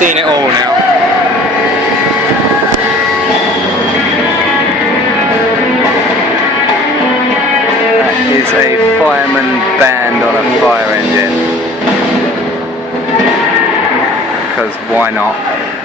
seen it all now. That is a fireman band on a fire engine. Because why not?